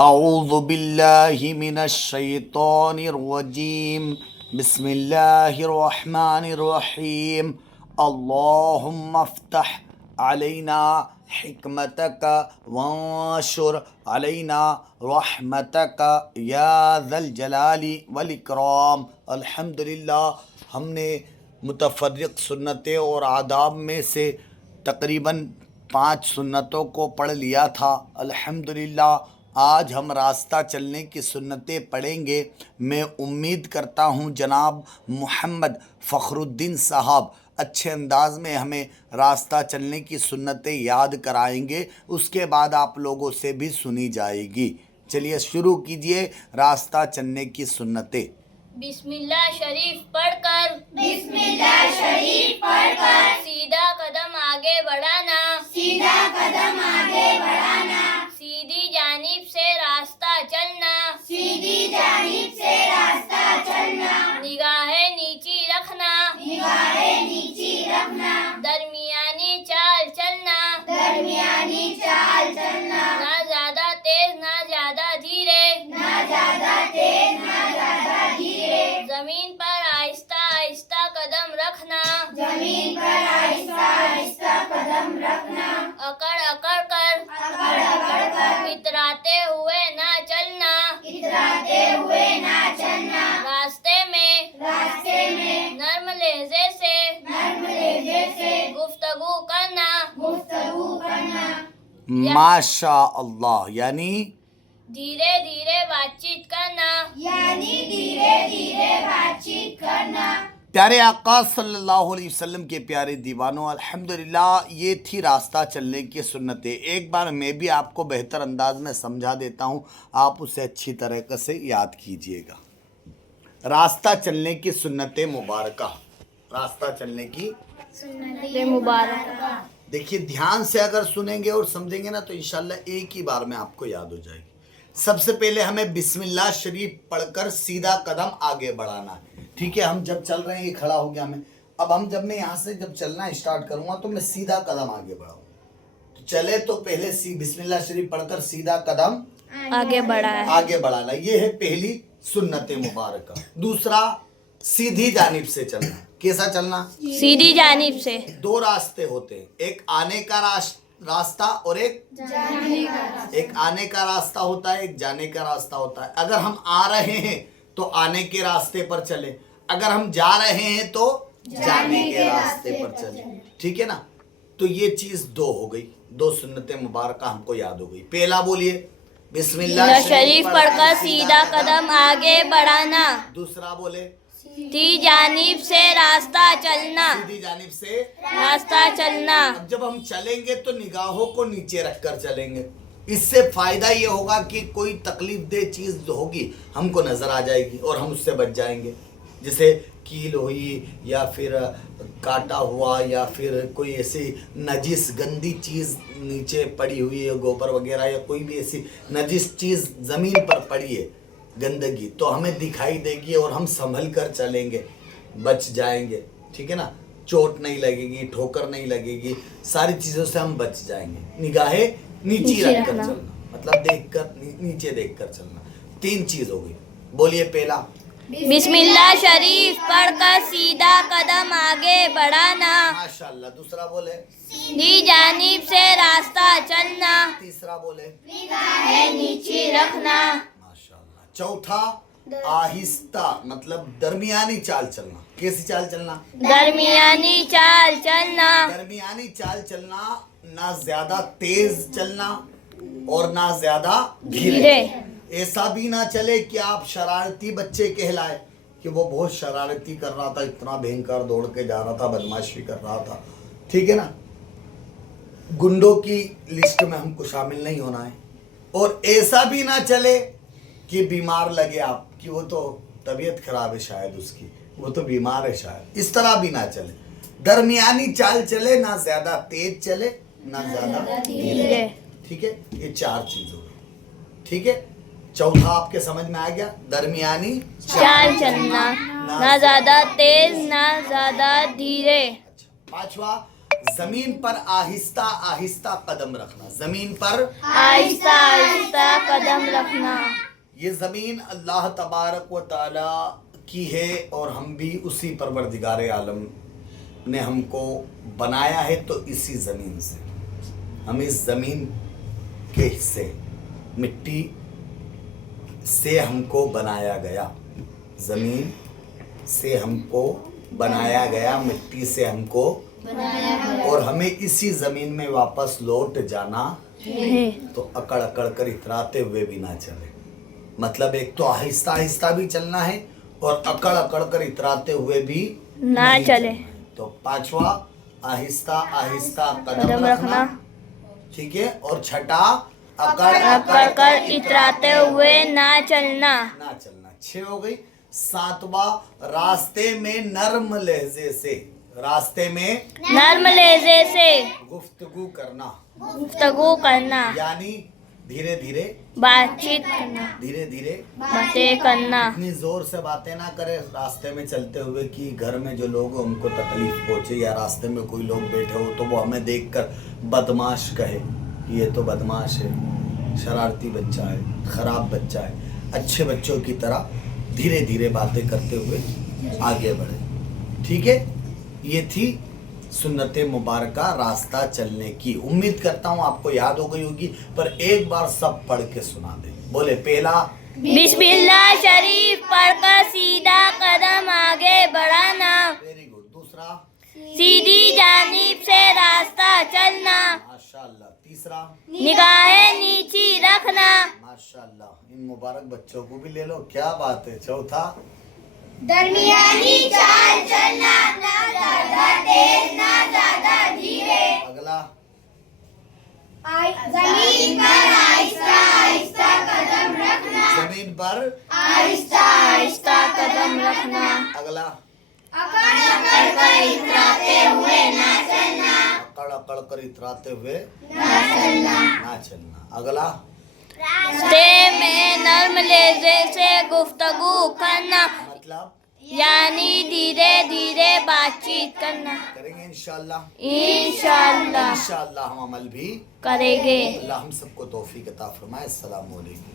अऊज़ु बिल्लाहि मिनश शैतानिर रजीम बिस्मिल्लाहिर रहमानिर रहीम अल्लाहुम्मा फ़्तह अलैना हिकमतक वंशुर अलैना रहमतक या ज़ल जलाली वल इकराम। अल्हम्दुलिल्लाह, हमने मुतफ़र्रिक़ सुन्नतें और आदाब में से तकरीबन 5 सुन्नतों को पढ़ लिया था। अल्हम्दुलिल्लाह, आज हम रास्ता चलने की सुन्नतें पढ़ेंगे। मैं उम्मीद करता हूँ जनाब मोहम्मद फ़खरुद्दीन साहब अच्छे अंदाज में हमें रास्ता चलने की सुन्नतें याद कराएंगे। उसके बाद आप लोगों से भी सुनी जाएगी। चलिए शुरू कीजिए रास्ता चलने की सुन्नतें। बिस्मिल्लाह शरीफ पढ़कर सीधा कदम आगे बढ़ाना, सीधी जानिब से रास्ता चलना, निगाहें नीची रखना, दरमियानी चाल चलना, ना ज्यादा तेज ना ज्यादा धीरे, जमीन पर आहिस्ता आहिस्ता कदम रखना, अकड़ अकड़ कर इतराते हुए ना चलना, रास्ते में नर्म लहजे से गुफ्तगू करना, माशा अल्लाह, यानी धीरे धीरे बातचीत करना। प्यारे आका सल्लल्लाहु अलैहि वसल्लम के प्यारे दीवानों, अल्हम्दुलिल्लाह, ये थी रास्ता चलने की सुन्नतें। एक बार मैं भी आपको बेहतर अंदाज में समझा देता हूँ, आप उसे अच्छी तरीक़े से याद कीजिएगा। रास्ता चलने की सुन्नतें मुबारका, रास्ता चलने की सुन्नतें मुबारक। देखिए, ध्यान से अगर सुनेंगे और समझेंगे ना तो इंशाल्लाह एक ही बार में आपको याद हो जाएगी। सबसे पहले हमें बिस्मिल्लाह शरीफ पढ़कर सीधा कदम आगे बढ़ाना है। ठीक है, हम जब चल रहे हैं, ये खड़ा हो गया मैं। अब जब मैं यहाँ से जब चलना स्टार्ट करूँगा तो मैं सीधा कदम आगे बढ़ाऊँ। तो चले तो पहले बिस्मिल्लाह शरीफ पढ़कर सीधा कदम आगे बढ़ाना। ये है पहली सुन्नत मुबारक। दूसरा, सीधी जानिब से चलना। कैसा चलना? सीधी जानिब से। 2 रास्ते होते हैं, एक आने का रास्ता और एक जाने का रास्ता। एक आने का रास्ता होता है, एक जाने का रास्ता होता है। अगर हम आ रहे हैं तो आने के रास्ते पर चले, अगर हम जा रहे हैं तो जाने के रास्ते पर चले। ठीक है ना? तो ये चीज 2 हो गई, 2 सुन्नतें मुबारक हमको याद हो गई। पहला बोलिए, बिस्मिल्लाह शरीफ पढ़कर सीधा कदम आगे बढ़ाना। दूसरा बोले, सीधी जानिब से रास्ता चलना, सीधी जानिब से रास्ता चलना। अब जब हम चलेंगे तो निगाहों को नीचे रखकर चलेंगे। इससे फायदा ये होगा कि कोई तकलीफ दे चीज जो होगी हमको नजर आ जाएगी और हम उससे बच जाएंगे। जैसे कील हुई या फिर काटा हुआ या फिर कोई ऐसी नजिस गंदी चीज नीचे पड़ी हुई है, गोबर वगैरह या कोई भी ऐसी नजिस चीज जमीन पर पड़ी है, गंदगी, तो हमें दिखाई देगी और हम संभल कर चलेंगे, बच जाएंगे। ठीक है ना? चोट नहीं लगेगी, ठोकर नहीं लगेगी, सारी चीज़ों से हम बच जाएंगे। निगाहें नीचे रखकर चलना, मतलब देखकर, नीचे देखकर चलना। 3 चीज़ हो गई। बोलिए पहला, बिस्मिल्लाह शरीफ पढ़कर सीधा कदम आगे बढ़ाना। माशाल्लाह। दूसरा बोले, सीधी जानिब से रास्ता चलना। तीसरा बोले, निगाहें नीचे रखना। माशाल्लाह। चौथा, आहिस्ता, मतलब दरमियानी चाल चलना। कैसी चाल चलना? दरमियानी चाल चलना। दरमियानी चाल चलना, ना ज्यादा तेज चलना और ना ज्यादा धीरे। ऐसा भी ना चले कि आप शरारती बच्चे कहलाए कि वो बहुत शरारती कर रहा था, इतना भयंकर दौड़ के जा रहा था, बदमाशी कर रहा था। ठीक है ना? गुंडों की लिस्ट में हमको शामिल नहीं होना है। और ऐसा भी ना चले कि बीमार लगे आप कि वो तो तबीयत खराब है शायद उसकी, वो तो बीमार है शायद, इस तरह भी ना चले। दरमियानी चाल चले, ना ज्यादा तेज चले ना ज्यादा धीरे। ठीक है? ये 4 चीज हो गई। ठीक है? चौथा आपके समझ में आ गया? दरमियानी चाल चलना, ना ज्यादा तेज ना ज्यादा धीरे। पांचवा, जमीन पर आहिस्ता आहिस्ता कदम रखना। जमीन पर आहिस्ता आहिस्ता कदम रखना। ये ज़मीन अल्लाह तबारक व ताला की है और हम भी उसी परवरदिगार आलम ने हमको बनाया है, तो इसी ज़मीन से हम इस ज़मीन के हिस्से मिट्टी से हमको बनाया गया, ज़मीन से हमको बनाया गया, मिट्टी से हमको और हमें इसी ज़मीन में वापस लौट जाना है। तो अकड़ अकड़ कर इतराते हुए भी ना चले। मतलब एक तो आहिस्ता आहिस्ता भी चलना है और अकड़ अकड़ कर इतराते हुए भी ना नहीं चले। चलना है। तो पांचवा, आहिस्ता आहिस्ता कदम कदम रखना, रखना। ठीक है। और छठा, अकड़ अकड़ कर इतराते हुए ना चलना। ना चलना। 6 हो गई। 7वां, रास्ते में नर्म लहजे से, रास्ते में नर्म लहजे से गुफ्तगू करना, गुफ्तगू करना, यानी धीरे धीरे बातचीत करना, धीरे धीरे बातें करना। इतनी जोर से बातें ना करें रास्ते में चलते हुए कि घर में जो लोग हैं उनको तकलीफ पहुंचे, या रास्ते में कोई लोग बैठे हो तो वो हमें देखकर बदमाश कहे, ये तो बदमाश है, शरारती बच्चा है, खराब बच्चा है। अच्छे बच्चों की तरह धीरे धीरे बातें करते हुए आगे बढ़े, ठीक है। ये थी सुन्नत मुबारका रास्ता चलने की। उम्मीद करता हूँ आपको याद हो गई होगी, पर एक बार सब पढ़ के सुना दे। बोले, पहला बिस्मिल्लाह शरीफ पढ़कर सीधा कदम आगे बढ़ाना। Very good. दूसरा, सीधी जानिब से रास्ता चलना। माशाल्लाह। तीसरा, निगाहें नीची रखना। माशाल्लाह। इन मुबारक बच्चों को भी ले लो, क्या बात है। चौथा, दरमियानी चाल चलना, ना ज्यादा तेज ना ज्यादा धीरे। अगला, जमीन पर आहिस्ता आहिस्ता कदम रखना। जमीन पर आहिस्ता आहिस्ता कदम रखना। अगला, अकड़ अकड़ कर इतराते हुए ना चलना। अकड़ अकड़ कर इतराते हुए ना चलना। ना चलना। अगला, रास्ते में नर्म लहजे से गुफ्तगू करना, मतलब यानी धीरे धीरे बातचीत करना। करेंगे इंशाल्लाह। इंशाअल्लाह इंशाल्लाह हम अमल भी करेंगे। अल्लाह हम सबको तौफीक अता फरमाए। अस्सलाम वालेकुम।